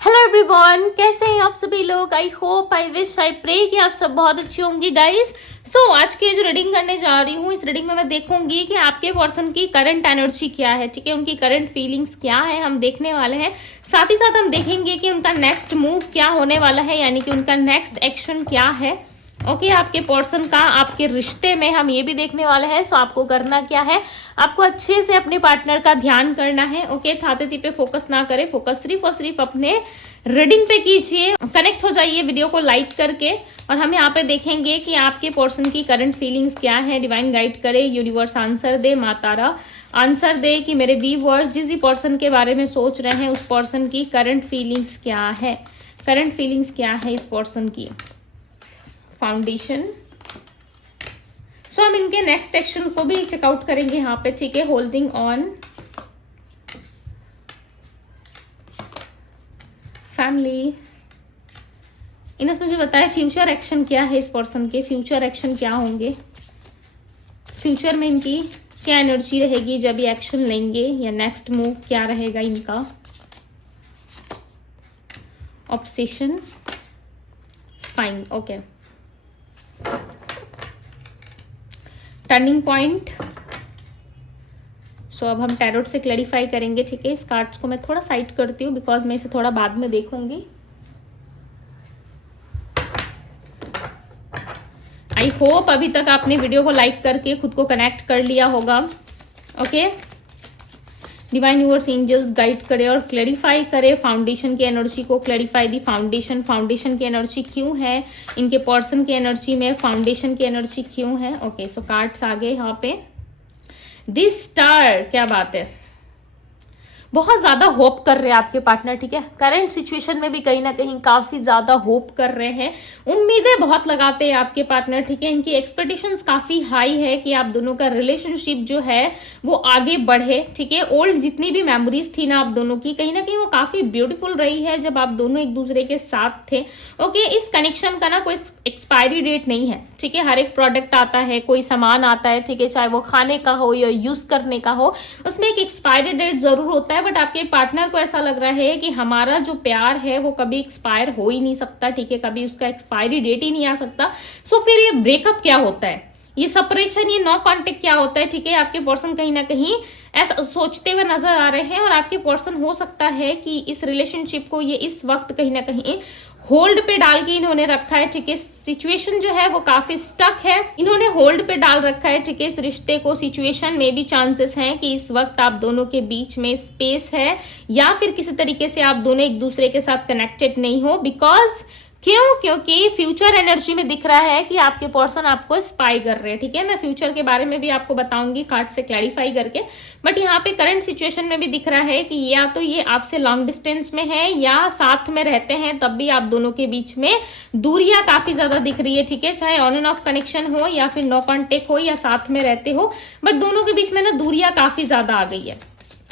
Hello everyone, कैसे हैं आप सभी लोग। I hope, I wish, I pray कि आप सब बहुत अच्छे होंगे गाइस। आज की जो रीडिंग करने जा रही हूँ, इस रीडिंग में मैं देखूंगी कि आपके पर्सन की करंट एनर्जी क्या है, ठीक है, उनकी करंट फीलिंग्स क्या है, हम देखने वाले हैं। साथ ही साथ हम देखेंगे कि उनका नेक्स्ट मूव क्या होने वाला है, यानी कि उनका नेक्स्ट एक्शन क्या है। ओके, आपके पर्सन का आपके रिश्ते में हम ये भी देखने वाले हैं। सो आपको करना क्या है, आपको अच्छे से अपने पार्टनर का ध्यान करना है। ओके, थाते पे फोकस ना करें, फोकस सिर्फ और सिर्फ अपने रीडिंग पे कीजिए। कनेक्ट हो जाइए वीडियो को लाइक करके, और हम यहाँ पे देखेंगे कि आपके पर्सन की करंट फीलिंग्स क्या है। डिवाइन गाइड करे, यूनिवर्स आंसर दे, माँ तारा आंसर दे कि मेरे व्यूअर्स जिस भी पर्सन के बारे में सोच रहे हैं उस पर्सन की करंट फीलिंग्स क्या है, करंट फीलिंग्स क्या है इस पर्सन की। फाउंडेशन। हम इनके नेक्स्ट एक्शन को भी चेकआउट करेंगे यहाँ पे, ठीक है। Holding on, family. इन्हें मुझे बताया फ्यूचर एक्शन क्या है इस पर्सन के, फ्यूचर एक्शन क्या होंगे, फ्यूचर में इनकी क्या एनर्जी रहेगी जब ये एक्शन लेंगे, या नेक्स्ट मूव क्या रहेगा इनका। Obsession, spine, okay. Turning point. अब हम टैरोट से क्लैरिफाई करेंगे, ठीक है। इस कार्ड्स को मैं थोड़ा साइड करती हूँ बिकॉज मैं इसे थोड़ा बाद में देखूंगी। आई होप अभी तक आपने वीडियो को लाइक करके खुद को कनेक्ट कर लिया होगा। Okay, divine universe angels guide करे और क्लैरिफाई करे फाउंडेशन की एनर्जी को। क्लैरिफाई दी फाउंडेशन, फाउंडेशन की एनर्जी क्यों है इनके पर्सन की एनर्जी में, फाउंडेशन की एनर्जी क्यों है। ओके, सो कार्ड्स आ गए यहाँ पे। दिस स्टार, क्या बात है, बहुत ज्यादा होप कर रहे हैं आपके पार्टनर, ठीक है। करंट सिचुएशन में भी कहीं ना कहीं काफी ज्यादा होप कर रहे हैं, उम्मीदें बहुत लगाते हैं आपके पार्टनर, ठीक है। इनकी एक्सपेक्टेशंस काफी हाई है कि आप दोनों का रिलेशनशिप जो है वो आगे बढ़े, ठीक है। ओल्ड जितनी भी मेमोरीज थी ना आप दोनों की, कहीं ना कहीं वो काफी ब्यूटीफुल रही है जब आप दोनों एक दूसरे के साथ थे। ओके, इस कनेक्शन का ना कोई एक्सपायरी डेट नहीं है, ठीक है। हर एक प्रोडक्ट आता है, कोई सामान आता है, ठीक है, चाहे वो खाने का हो या यूज करने का हो, उसमें एक एक्सपायरी डेट जरूर होता है। बट आपके पार्टनर को ऐसा लग रहा है कि हमारा जो प्यार है वो कभी एक्सपायर हो ही नहीं सकता, ठीक है, कभी उसका एक्सपायरी डेट ही नहीं आ सकता। फिर ये ब्रेकअप क्या होता है, ये सेपरेशन, ये नो कांटेक्ट क्या होता है, ठीक है। आपके पर्सन कहीं ना कहीं ऐसा सोचते हुए नजर आ रहे हैं, और आपके पर्सन हो सकता है कि इस रिलेशनशिप को ये इस वक्त कहीं ना कहीं होल्ड पे डाल के इन्होंने रखा है, ठीक है। सिचुएशन जो है वो काफी स्टक है, इन्होंने होल्ड पे डाल रखा है, ठीक है, इस रिश्ते को। सिचुएशन में भी चांसेस हैं कि इस वक्त आप दोनों के बीच में स्पेस है, या फिर किसी तरीके से आप दोनों एक दूसरे के साथ कनेक्टेड नहीं हो। बिकॉज क्योंकि फ्यूचर एनर्जी में दिख रहा है कि आपके पर्सन आपको स्पाई कर रहे हैं, ठीक है। मैं फ्यूचर के बारे में भी आपको बताऊंगी कार्ड से क्लैरिफाई करके। बट यहाँ पे करंट सिचुएशन में भी दिख रहा है कि या तो ये आपसे लॉन्ग डिस्टेंस में है, या साथ में रहते हैं तब भी आप दोनों के बीच में दूरियां काफी ज्यादा दिख रही है, ठीक है। चाहे ऑन एंड ऑफ कनेक्शन हो, या फिर नो कॉन्टेक्ट हो, या साथ में रहते हो, बट दोनों के बीच में ना दूरियां काफी ज्यादा आ गई है।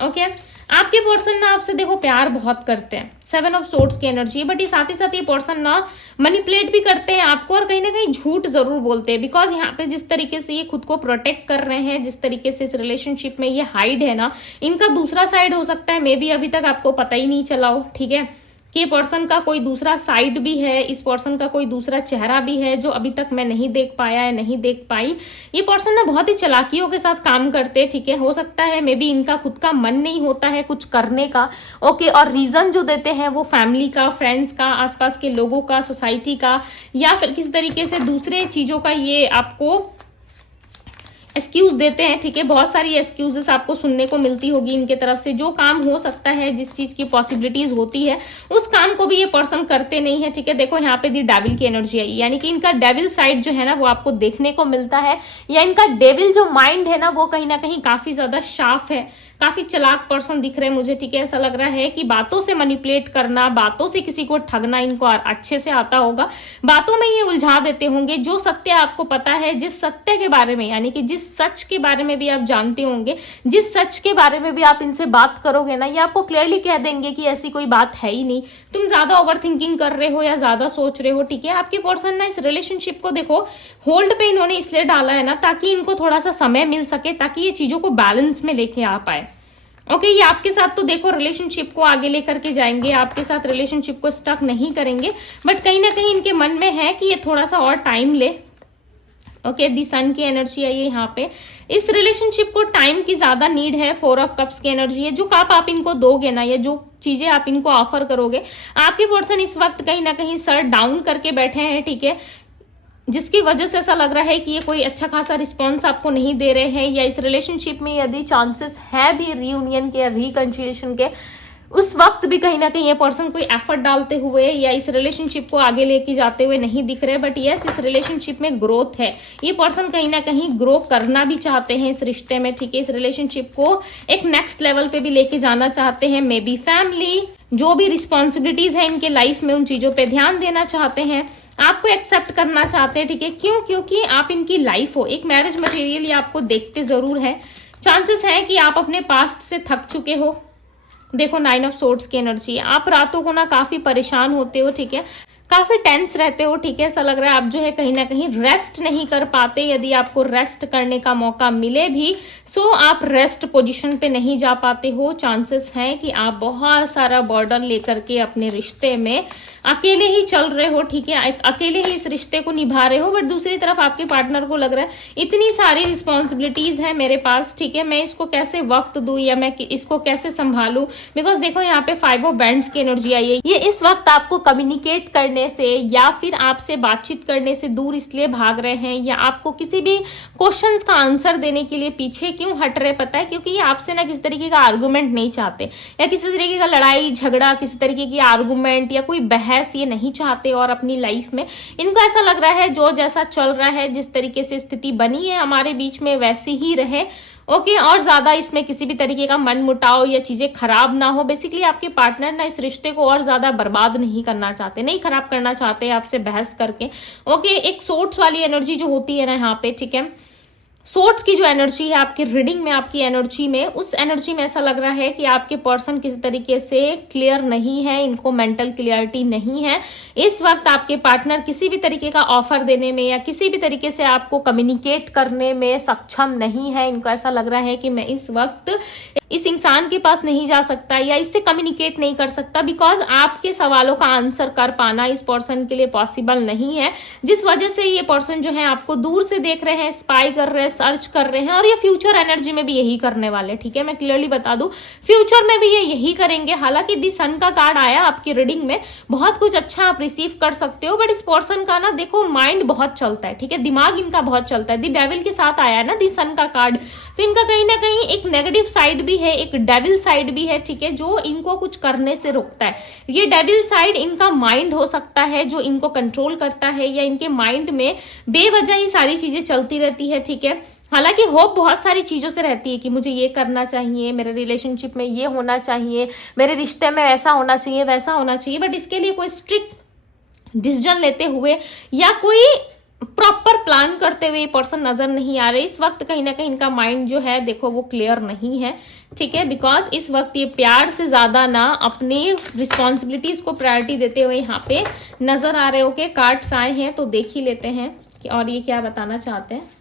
ओके, आपके पर्सन ना आपसे देखो प्यार बहुत करते हैं, 7 ऑफ सोर्ड्स की एनर्जी, बट ये साथ ही साथ ये पर्सन ना मैनिपुलेट भी करते हैं आपको, और कहीं ना कहीं झूठ जरूर बोलते हैं। बिकॉज यहाँ पे जिस तरीके से ये खुद को प्रोटेक्ट कर रहे हैं, जिस तरीके से इस रिलेशनशिप में ये हाइड है ना, इनका दूसरा साइड हो सकता है, मे बी अभी तक आपको पता ही नहीं चला हो, ठीक है, कि पर्सन का कोई दूसरा साइड भी है, इस पर्सन का कोई दूसरा चेहरा भी है जो अभी तक मैं नहीं देख पाया है, नहीं देख पाई। ये पर्सन ना बहुत ही चालाकियों के साथ काम करते हैं, ठीक है। हो सकता है मे बी इनका खुद का मन नहीं होता है कुछ करने का, ओके, और रीजन जो देते हैं वो फैमिली का, फ्रेंड्स का, आसपास के लोगों का, सोसाइटी का, या फिर किस तरीके से दूसरे चीजों का ये आपको एक्सक्यूज देते हैं, ठीक है। बहुत सारी एक्सक्यूजेस आपको सुनने को मिलती होगी इनके तरफ से। जो काम हो सकता है, जिस चीज की पॉसिबिलिटीज होती है, उस काम को भी ये पर्सन करते नहीं है, ठीक है। देखो यहाँ पे दी डेविल की एनर्जी आई, यानी कि इनका डेविल साइड जो है ना वो आपको देखने को मिलता है, या इनका डेविल जो माइंड है ना वो कहीं ना कहीं काफी ज्यादा शार्प है, काफी चालाक पर्सन दिख रहे हैं मुझे, ठीक है। ऐसा लग रहा है कि बातों से मैनिपुलेट करना, बातों से किसी को ठगना इनको अच्छे से आता होगा, बातों में ये उलझा देते होंगे। जो सत्य आपको पता है, जिस सत्य के बारे में, यानी कि जिस सच के बारे में भी आप जानते होंगे, जिस सच के बारे में भी आप इनसे बात करोगे ना, ये आपको क्लियरली कह देंगे कि ऐसी कोई बात है ही नहीं, तुम ज्यादा ओवर थिंकिंग कर रहे हो या ज्यादा सोच रहे हो, ठीक है। आपके पर्सन ना इस रिलेशनशिप को देखो होल्ड पे इन्होंने इसलिए डाला है ना, ताकि इनको थोड़ा सा समय मिल सके, ताकि ये चीजों को बैलेंस में लेके आ पाए। ओके ये आपके साथ तो देखो रिलेशनशिप को आगे लेकर के जाएंगे, आपके साथ रिलेशनशिप को स्टक नहीं करेंगे, बट कहीं ना कहीं इनके मन में है कि ये थोड़ा सा और टाइम ले। ओके दी सन की एनर्जी है ये यहाँ पे, इस रिलेशनशिप को टाइम की ज्यादा नीड है। 4 ऑफ कप्स की एनर्जी है, जो कप आप इनको दोगे ना, या जो चीजें आप इनको ऑफर करोगे, आपके पर्सन इस वक्त कहीं ना कहीं सर डाउन करके बैठे हैं, ठीक है, जिसकी वजह से ऐसा लग रहा है कि ये कोई अच्छा खासा रिस्पॉन्स आपको नहीं दे रहे हैं, या इस रिलेशनशिप में यदि चांसेस है भी रियूनियन के या रिकंसिलिएशन के, उस वक्त भी कहीं ना कहीं ये पर्सन कोई एफर्ट डालते हुए या इस रिलेशनशिप को आगे लेके जाते हुए नहीं दिख रहे। बट यस इस रिलेशनशिप में ग्रोथ है, ये पर्सन कहीं ना कहीं ग्रो करना भी चाहते हैं इस रिश्ते में, ठीक है, इस रिलेशनशिप को एक नेक्स्ट लेवल पे भी लेके जाना चाहते हैं। मे बी फैमिली, जो भी रिस्पॉन्सिबिलिटीज है इनके लाइफ में, उन चीजों पे ध्यान देना चाहते हैं, आपको एक्सेप्ट करना चाहते हैं, ठीक है, क्यों, क्योंकि आप इनकी लाइफ हो। एक मैरिज मटेरियल ये आपको देखते जरूर है। चांसेस है कि आप अपने पास्ट से थक चुके हो। देखो 9 ऑफ सोर्ड्स की एनर्जी है, आप रातों को ना काफी परेशान होते हो, ठीक है, काफी टेंस रहते हो, ठीक है, ऐसा लग रहा है आप जो है कहीं ना कहीं रेस्ट नहीं कर पाते। यदि आपको रेस्ट करने का मौका मिले भी, सो आप रेस्ट पोजीशन पे नहीं जा पाते हो। चांसेस है कि आप बहुत सारा बर्डन लेकर के अपने रिश्ते में अकेले ही चल रहे हो, ठीक है, अकेले ही इस रिश्ते को निभा रहे हो। बट दूसरी तरफ आपके पार्टनर को लग रहा है इतनी सारी रिस्पॉन्सिबिलिटीज है मेरे पास, ठीक है, मैं इसको कैसे वक्त दूं या मैं इसको कैसे संभालूं। बिकॉज देखो यहाँ पे 5 ऑफ बैंड्स की एनर्जी आई है, ये इस वक्त आपको कम्युनिकेट करने से या फिर आपसे बातचीत करने से दूर इसलिए भाग रहे हैं, या आपको किसी भी क्वेश्चंस का आंसर देने के लिए पीछे क्यों हट रहे, पता है, क्योंकि ये आपसे ना किसी तरीके का आर्गुमेंट नहीं चाहते, या किसी तरीके का लड़ाई झगड़ा, किसी तरीके की आर्गुमेंट या कोई बहस ये नहीं चाहते। और अपनी लाइफ में इनको ऐसा लग रहा है जो जैसा चल रहा है, जिस तरीके से स्थिति बनी है हमारे बीच में, वैसे ही रहे। ओके और ज्यादा इसमें किसी भी तरीके का मन मुटाव या चीजें खराब ना हो। बेसिकली आपके पार्टनर ना इस रिश्ते को और ज्यादा बर्बाद नहीं करना चाहते, नहीं खराब करना चाहते आपसे बहस करके। ओके एक सोर्ट्स वाली एनर्जी जो होती है ना यहाँ पे, ठीक है, सोर्ट्स की जो एनर्जी है आपकी रीडिंग में, आपकी एनर्जी में, उस एनर्जी में ऐसा लग रहा है कि आपके पर्सन किसी तरीके से क्लियर नहीं है, इनको मेंटल क्लियरिटी नहीं है। इस वक्त आपके पार्टनर किसी भी तरीके का ऑफर देने में या किसी भी तरीके से आपको कम्युनिकेट करने में सक्षम नहीं है। इनको ऐसा लग रहा है कि मैं इस वक्त इस इंसान के पास नहीं जा सकता या इससे कम्युनिकेट नहीं कर सकता, बिकॉज आपके सवालों का आंसर कर पाना इस पर्सन के लिए पॉसिबल नहीं है, जिस वजह से ये पर्सन जो है आपको दूर से देख रहे हैं, स्पाई कर रहे हैं, सर्च कर रहे हैं, और ये फ्यूचर एनर्जी में भी यही करने वाले, ठीक है, मैं क्लियरली बता दूं, फ्यूचर में भी ये यही करेंगे। हालांकि दी सन का कार्ड आया आपकी रीडिंग में, बहुत कुछ अच्छा आप रिसीव कर सकते हो, बट इस पर्सन का ना देखो माइंड बहुत चलता है, ठीक है, दिमाग इनका बहुत चलता है। दी डेविल के साथ आया है ना दी सन का कार्ड, तो इनका कहीं ना कहीं एक नेगेटिव साइड भी है, एक डेविल साइड भी है, ठीक है, जो इनको कुछ करने से रोकता है। ये डेविल साइड इनका माइंड हो सकता है जो इनको कंट्रोल करता है, या इनके माइंड में बेवजह ही सारी चीजें चलती रहती है, ठीक है। हालांकि होप बहुत सारी चीजों से रहती है कि मुझे ये करना चाहिए, मेरे रिलेशनशिप में ये होना चाहिए, मेरे रिश्ते में ऐसा होना चाहिए, वैसा होना चाहिए, बट इसके लिए कोई स्ट्रिक्ट डिसीजन लेते हुए या कोई प्रॉपर प्लान करते हुए पर्सन नजर नहीं आ रहे। इस वक्त कहीं ना कहीं इनका माइंड जो है देखो वो क्लियर नहीं है, ठीक है, बिकॉज इस वक्त ये प्यार से ज्यादा ना अपनी रिस्पॉन्सिबिलिटीज को प्रायोरिटी देते हुए यहाँ पे नजर आ रहे हो। के कार्ड्स आए हैं तो देख ही लेते हैं कि और ये क्या बताना चाहते हैं।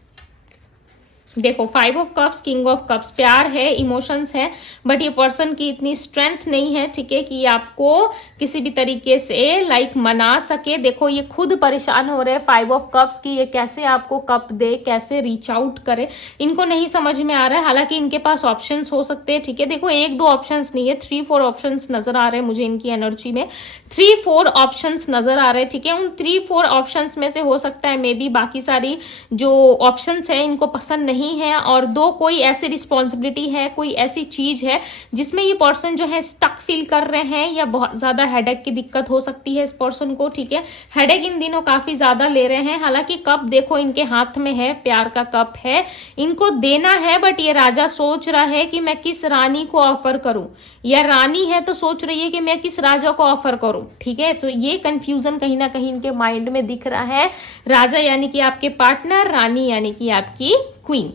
देखो 5 of cups, king of cups, प्यार है, इमोशंस है, बट ये पर्सन की इतनी स्ट्रेंथ नहीं है, ठीक है, कि आपको किसी भी तरीके से लाइक मना सके। देखो ये खुद परेशान हो रहे हैं 5 ऑफ कप्स की, ये कैसे आपको कप दे, कैसे रीच आउट करे, इनको नहीं समझ में आ रहा है। हालांकि इनके पास ऑप्शंस हो सकते हैं, ठीक है, देखो 1-2 ऑप्शंस नहीं है, 3-4 ऑप्शंस नजर आ रहे हैं मुझे इनकी एनर्जी में, 3-4 ऑप्शंस नजर आ रहे हैं, ठीक है। उन 3-4 ऑप्शंस में से हो सकता है मे बी बाकी सारी जो ऑप्शंस है इनको पसंद नहीं है, और 2 कोई ऐसी रिस्पॉन्सिबिलिटी है, कोई ऐसी चीज है जिसमें ये पर्सन जो है स्टक फील कर रहे हैं, या बहुत ज्यादा हेडेक की दिक्कत हो सकती है इस पर्सन को, ठीक है, हेडेक इन दिनों काफी ज्यादा ले रहे हैं। हालांकि कप देखो इनके हाथ में है, प्यार का कप है, इनको देना है, बट ये राजा सोच रहा है कि मैं किस रानी को ऑफर करूं, या रानी है तो सोच रही है कि मैं किस राजा को ऑफर करूं, ठीक है। तो ये कंफ्यूजन कहीं ना कहीं इनके माइंड में दिख रहा है। राजा यानी कि आपके पार्टनर, रानी यानी कि आपकी क्वीन,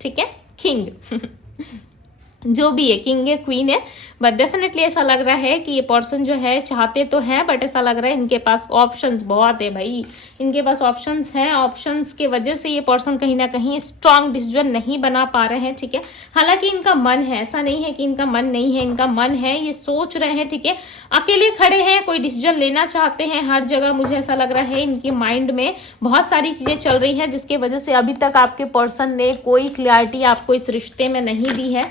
ठीक है, किंग। जो भी है, किंग है, क्वीन है, बट डेफिनेटली ऐसा लग रहा है कि ये पर्सन जो है चाहते तो हैं, बट ऐसा लग रहा है इनके पास ऑप्शंस बहुत है भाई, इनके पास ऑप्शंस हैं। ऑप्शंस के वजह से ये पर्सन कहीं ना कहीं स्ट्रांग डिसीजन नहीं बना पा रहे हैं, ठीक है। हालांकि इनका मन है, ऐसा नहीं है कि इनका मन नहीं है, इनका मन है, ये सोच रहे हैं, ठीक है। अकेले खड़े हैं, कोई डिसीजन लेना चाहते हैं हर जगह, मुझे ऐसा लग रहा है इनके माइंड में बहुत सारी चीजें चल रही है, जिसकी वजह से अभी तक आपके पर्सन ने कोई क्लैरिटी आपको इस रिश्ते में नहीं दी है।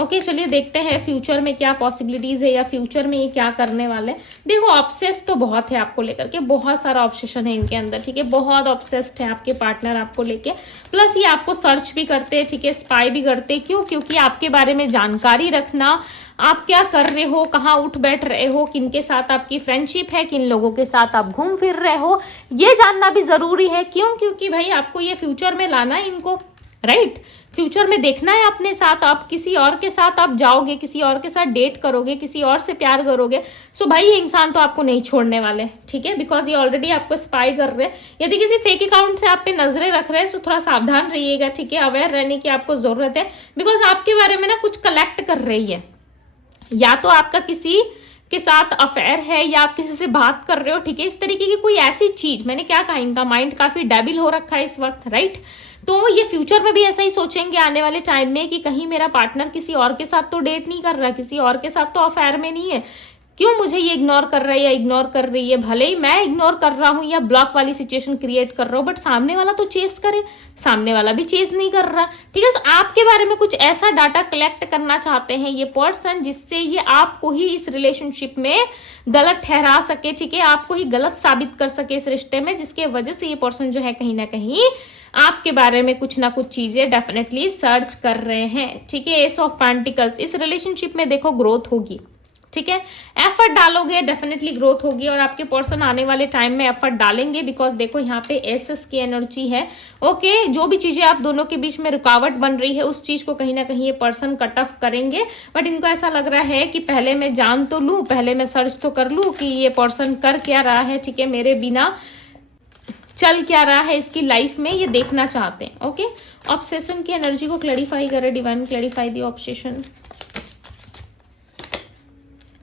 ओके, चलिए देखते हैं फ्यूचर में क्या पॉसिबिलिटीज है, या फ्यूचर में ये क्या करने वाले हैं। देखो, ऑब्सेस तो बहुत है आपको लेकर के, बहुत सारा ऑब्सेशन है इनके अंदर, ठीक है। बहुत ऑब्सेस्ड है आपके पार्टनर आपको लेके, प्लस ये आपको सर्च भी करते हैं, ठीक है, स्पाई भी करते हैं। क्यों? क्योंकि आपके बारे में जानकारी रखना, आप क्या कर रहे हो, कहाँ उठ बैठ रहे हो, किनके साथ आपकी फ्रेंडशिप है, किन लोगों के साथ आप घूम फिर रहे हो, ये जानना भी जरूरी है। क्यों? क्योंकि भाई आपको ये फ्यूचर में लाना है इनको, राइट। फ्यूचर में देखना है अपने साथ, आप किसी और के साथ आप जाओगे, किसी और के साथ डेट करोगे, किसी और से प्यार करोगे, सो भाई ये इंसान तो आपको नहीं छोड़ने वाले, ठीक है, बिकॉज ये ऑलरेडी आपको स्पाई कर रहे हैं। यदि किसी फेक अकाउंट से आप पे नजरें रख रहे हैं तो थोड़ा सावधान रहिएगा, ठीक है। अवेयर रहने की आपको जरूरत है, बिकॉज आपके बारे में ना कुछ कलेक्ट कर रही है, या तो आपका किसी के साथ अफेयर है, या आप किसी से बात कर रहे हो, ठीक है। इस तरीके की कोई ऐसी चीज, मैंने क्या कहा, इनका माइंड काफी डेबिल हो रखा है इस वक्त, राइट। तो ये फ्यूचर में भी ऐसा ही सोचेंगे आने वाले टाइम में कि कहीं मेरा पार्टनर किसी और के साथ तो डेट नहीं कर रहा, किसी और के साथ तो अफेयर में नहीं है, क्यों मुझे ये इग्नोर कर रहा है या इग्नोर कर रही है। भले ही मैं इग्नोर कर रहा हूं या ब्लॉक वाली सिचुएशन क्रिएट कर रहा हूं, बट सामने वाला तो चेस करे, सामने वाला भी चेस नहीं कर रहा, ठीक है। तो आपके बारे में कुछ ऐसा डाटा कलेक्ट करना चाहते हैं ये पर्सन, जिससे ये आपको ही इस रिलेशनशिप में गलत ठहरा सके, ठीक है, आपको ही गलत साबित कर सके इस रिश्ते में, जिसके वजह से ये पर्सन जो है कहीं ना कहीं आपके बारे में कुछ ना कुछ चीजें डेफिनेटली सर्च कर रहे हैं, ठीक है। एस ऑफ पेंटिकल्स, इस रिलेशनशिप में देखो ग्रोथ होगी, ठीक है। एफर्ट डालोगे डेफिनेटली ग्रोथ होगी, और आपके पर्सन आने वाले टाइम में एफर्ट डालेंगे, बिकॉज देखो यहाँ पे एसेस की एनर्जी है, ओके। जो भी चीजें आप दोनों के बीच में रुकावट बन रही है, उस चीज को कहीं ना कहीं ये पर्सन कट ऑफ करेंगे। बट इनको ऐसा लग रहा है कि पहले मैं जान तो लूं, पहले मैं सर्च तो कर लूं कि ये पर्सन कर क्या रहा है, ठीक है, मेरे बिना चल क्या रहा है इसकी लाइफ में, ये देखना चाहते हैं, ओके। ऑब्सेशन की एनर्जी को क्लैरिफाई करें, डिवाइन क्लैरिफाई दी ऑब्सेशन।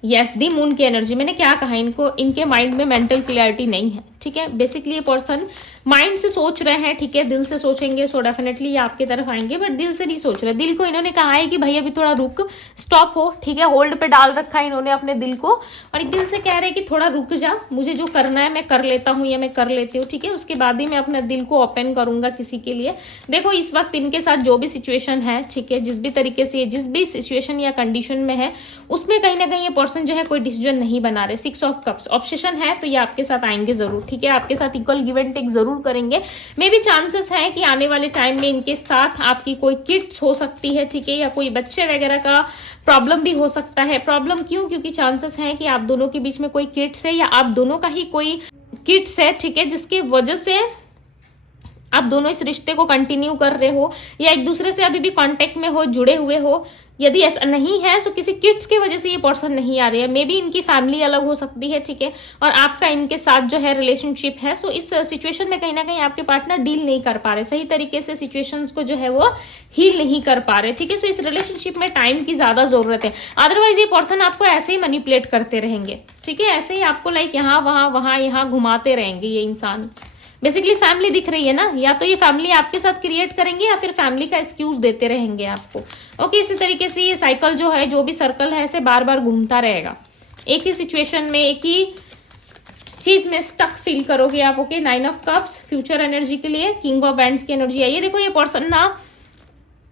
यस, दी मून की एनर्जी, मैंने क्या कहा, इनको इनके माइंड में मेंटल क्लियरिटी नहीं है, ठीक है। बेसिकली ये पर्सन माइंड से सोच रहे हैं, ठीक है, दिल से सोचेंगे सो डेफिनेटली ये आपकी तरफ आएंगे, बट दिल से नहीं सोच रहे। दिल को इन्होंने कहा है कि भाई अभी थोड़ा रुक, स्टॉप हो, ठीक है, होल्ड पे डाल रखा है इन्होंने अपने दिल को, और दिल से कह रहे हैं कि थोड़ा रुक जा, मुझे जो करना है मैं कर लेता हूँ या मैं कर लेती हूँ, ठीक है, उसके बाद ही मैं अपना दिल को ओपन करूंगा किसी के लिए। देखो इस वक्त इनके साथ जो भी सिचुएशन है, ठीक है, जिस भी तरीके से, जिस भी सिचुएशन या कंडीशन में है, उसमें कहीं ना कहीं ये पर्सन जो है कोई डिसीजन नहीं बना रहे। 6 ऑफ कप्स ऑब्सेशन है, तो ये आपके साथ आएंगे जरूर, ठीक है, आपके साथ इक्वल गिव एंड टेक जरूर करेंगे। मे भी चांसेस है कि आने वाले टाइम में इनके साथ आपकी कोई किड्स हो सकती है, ठीक है, या कोई बच्चे वगैरह का प्रॉब्लम भी हो सकता है। प्रॉब्लम क्यों? क्योंकि चांसेस है कि आप दोनों के बीच में कोई किड्स है, या आप दोनों का ही कोई किड्स है, ठीक है, जिसकी वजह से आप दोनों इस रिश्ते को कंटिन्यू कर रहे हो, या एक दूसरे से अभी भी कांटेक्ट में हो, जुड़े हुए हो। यदि ऐसा नहीं है तो किसी किड्स की वजह से ये पर्सन नहीं आ रही है, मे बी इनकी फैमिली अलग हो सकती है, ठीक है, और आपका इनके साथ जो है रिलेशनशिप है। सो इस सिचुएशन में कहीं ना कहीं आपके पार्टनर डील नहीं कर पा रहे सही तरीके से, सिचुएशंस को जो है वो हील नहीं कर पा रहे, ठीक है। सो इस रिलेशनशिप में टाइम की ज्यादा जरूरत है, अदरवाइज ये पर्सन आपको ऐसे ही मैनिपुलेट करते रहेंगे, ठीक है, ऐसे ही आपको लाइक यहाँ वहां यहाँ घुमाते रहेंगे ये इंसान। बेसिकली फैमिली दिख रही है ना, या तो ये फैमिली आपके साथ क्रिएट करेंगे या फिर फैमिली का एक्सक्यूज देते रहेंगे आपको, ओके। इसी तरीके से ये साइकिल जो है, जो भी सर्कल है, ऐसे बार बार घूमता रहेगा, एक ही सिचुएशन में, एक ही चीज में स्टक फील करोगे आप, okay. 9 of cups future energy के लिए, किंग ऑफ बैंड्स की एनर्जी आई है। देखो ये पर्सन ना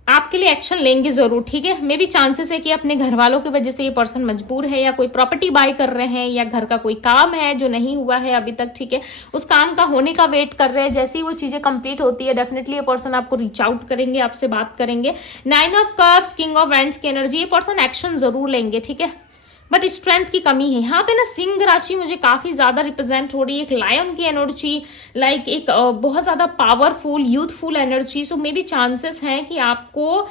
आपके लिए एक्शन लेंगे जरूर, ठीक है। मे भी चांसेस है कि अपने घर वालों की वजह से ये पर्सन मजबूर है, या कोई प्रॉपर्टी बाय कर रहे हैं, या घर का कोई काम है जो नहीं हुआ है अभी तक, ठीक है, उस काम का होने का वेट कर रहे हैं। जैसे ही वो चीजें कंप्लीट होती है, डेफिनेटली ये पर्सन आपको रीच आउट करेंगे, आपसे बात करेंगे। 9 of cups, king of wands की एनर्जी, ये पर्सन एक्शन जरूर लेंगे, ठीक है, बट स्ट्रेंथ की कमी है यहाँ पे ना। सिंह राशि मुझे काफी ज्यादा रिप्रेजेंट हो रही है, एक लायन की एनर्जी, लाइक एक बहुत ज्यादा powerful youthful energy. So may be chances हैं कि आपको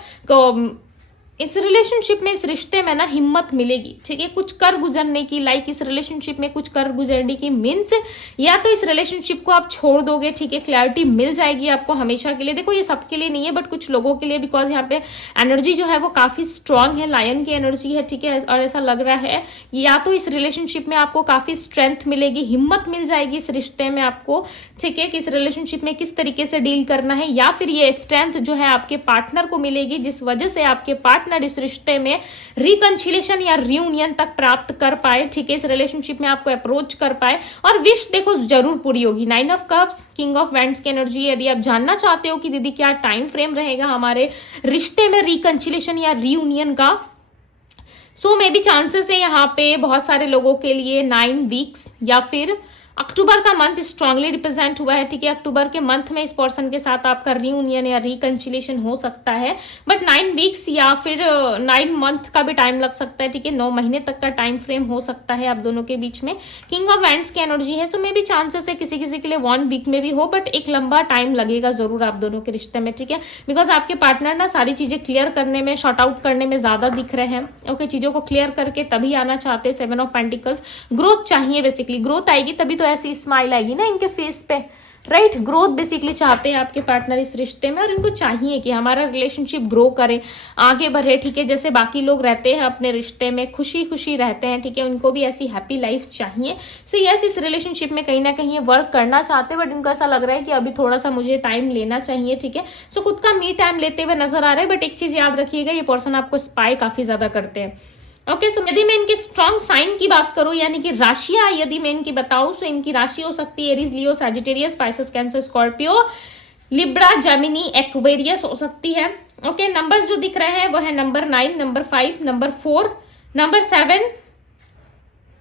इस रिलेशनशिप में, इस रिश्ते में ना हिम्मत मिलेगी, ठीक है, कुछ कर गुजरने की, लाइक इस रिलेशनशिप में कुछ कर गुजरने की मीन्स या तो इस रिलेशनशिप को आप छोड़ दोगे, ठीक है, क्लैरिटी मिल जाएगी आपको हमेशा के लिए। देखो ये सबके लिए नहीं है बट कुछ लोगों के लिए, बिकॉज यहाँ पे एनर्जी जो है वो काफी स्ट्रांग है, लायन की एनर्जी है, ठीक है, और ऐसा लग रहा है या तो इस रिलेशनशिप में आपको काफी स्ट्रेंथ मिलेगी, हिम्मत मिल जाएगी इस रिश्ते में आपको, ठीक है, कि इस रिलेशनशिप में किस तरीके से डील करना है, या फिर ये स्ट्रेंथ जो है आपके पार्टनर को मिलेगी जिस वजह से आपके पार्टनर इस रिश्ते में रिकंसिलिएशन या रियूनियन तक प्राप्त कर पाए, ठीक है, इस रिलेशनशिप में आपको अप्रोच कर पाए और विश देखो जरूर पूरी होगी। 9 of cups, king of wands की एनर्जी। यदि आप जानना चाहते हो कि दीदी क्या टाइम फ्रेम रहेगा हमारे रिश्ते में रिकंसिलिएशन या रियूनियन का, सो मे बी चांसेस है यहाँ पे बहुत सारे लोगों के लिए 9 वीक्स या फिर अक्टूबर का मंथ स्ट्रांगली रिप्रेजेंट हुआ है, ठीक है, अक्टूबर के मंथ में इस पर्सन के साथ आपका रियूनियन या रिकंसिलिएशन हो सकता है, बट 9 वीक्स या फिर 9 मंथ का भी टाइम लग सकता है, ठीक है, 9 महीने तक का टाइम फ्रेम हो सकता है आप दोनों के बीच में। किंग ऑफ वैंड्स की एनर्जी है, सो मे बी चांसेस है किसी किसी के लिए 1 वीक में भी हो, बट एक लंबा टाइम लगेगा जरूर आप दोनों के रिश्ते में, ठीक है, बिकॉज आपके पार्टनर ना सारी चीजें क्लियर करने में, शॉर्ट आउट करने में ज्यादा दिख रहे हैं, ओके, चीजों को क्लियर करके तभी आना चाहते हैं। 7 ऑफ पेंटिकल्स, ग्रोथ चाहिए, बेसिकली ग्रोथ आएगी तभी तो ऐसी स्माइल आएगी ना इनके फेस पे, राइट, ग्रोथ बेसिकली चाहते हैं आपके पार्टनर इस रिश्ते में और इनको चाहिए कि हमारा रिलेशनशिप ग्रो करे, आगे बढ़े, ठीक है, जैसे बाकी लोग रहते हैं अपने रिश्ते में खुशी खुशी रहते हैं, ठीक है, उनको भी ऐसी हैप्पी लाइफ चाहिए। सो यस, इस रिलेशनशिप में कहीं ना कहीं ये वर्क करना चाहते हैं बट इनको ऐसा लग रहा है कि अभी थोड़ा सा मुझे टाइम लेना चाहिए, ठीक है, सो खुद का मी टाइम लेते हुए नजर आ रहा है। बट एक चीज याद रखिएगा, ये पर्सन आपको स्पाई काफी ज्यादा करते हैं, ओके। सो यदि मैं इनके स्ट्रॉन्ग साइन की बात करूं यानी कि राशियां यदि मैं इनकी बताऊं, सो इनकी राशि हो सकती है Aries, Leo, Sagittarius, Pisces, Cancer, Scorpio, Libra, Gemini, Aquarius हो सकती है, ओके। नंबर्स जो दिख रहे हैं वो है number 9, number 5, number 4, number 7,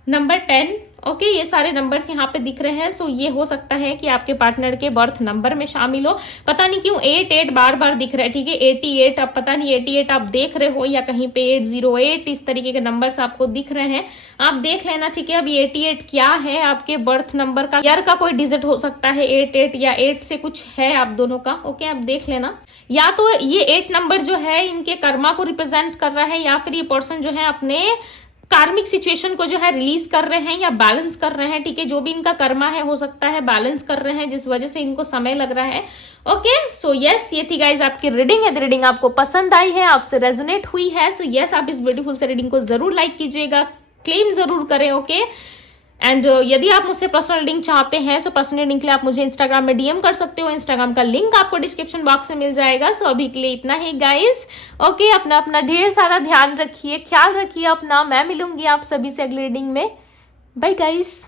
number 10, okay, ये सारे नंबर्स यहाँ पे दिख रहे हैं। सो ये हो सकता है कि आपके पार्टनर के बर्थ नंबर में शामिल हो, पता नहीं क्यों 8 बार बार दिख रहा है, ठीक है, 88, अब पता नहीं 88 आप देख रहे हो या कहीं पे 808 इस तरीके के नंबर्स आपको दिख रहे हैं, आप देख लेना, ठीक है। अब ये 88 क्या है आपके बर्थ नंबर का, ईयर का कोई डिजिट हो सकता है 88 या 8 से कुछ है आप दोनों का, ओके, आप देख लेना। या तो ये 8 नंबर जो है इनके कर्मा को रिप्रेजेंट कर रहा है या फिर ये पर्सन जो है अपने कार्मिक सिचुएशन को जो है रिलीज कर रहे हैं या बैलेंस कर रहे हैं, ठीक है, जो भी इनका कर्मा है हो सकता है बैलेंस कर रहे हैं जिस वजह से इनको समय लग रहा है, ओके। सो यस, ये थी गाइज आपकी रीडिंग। यदि रीडिंग आपको पसंद आई है, आपसे रेजोनेट हुई है, सो यस आप इस ब्यूटीफुल से रीडिंग को जरूर लाइक कीजिएगा, क्लेम जरूर करें, ओके। एंड यदि आप मुझसे पर्सनल रीडिंग चाहते हैं तो पर्सनल रीडिंग के लिए आप मुझे इंस्टाग्राम में डीएम कर सकते हो, इंस्टाग्राम का लिंक आपको डिस्क्रिप्शन बॉक्स में मिल जाएगा। सो अभी के लिए इतना ही गाइस, ओके, अपना ढेर सारा ध्यान रखिए, ख्याल रखिए अपना, मैं मिलूंगी आप सभी से अगली रीडिंग में, बाय गाइस।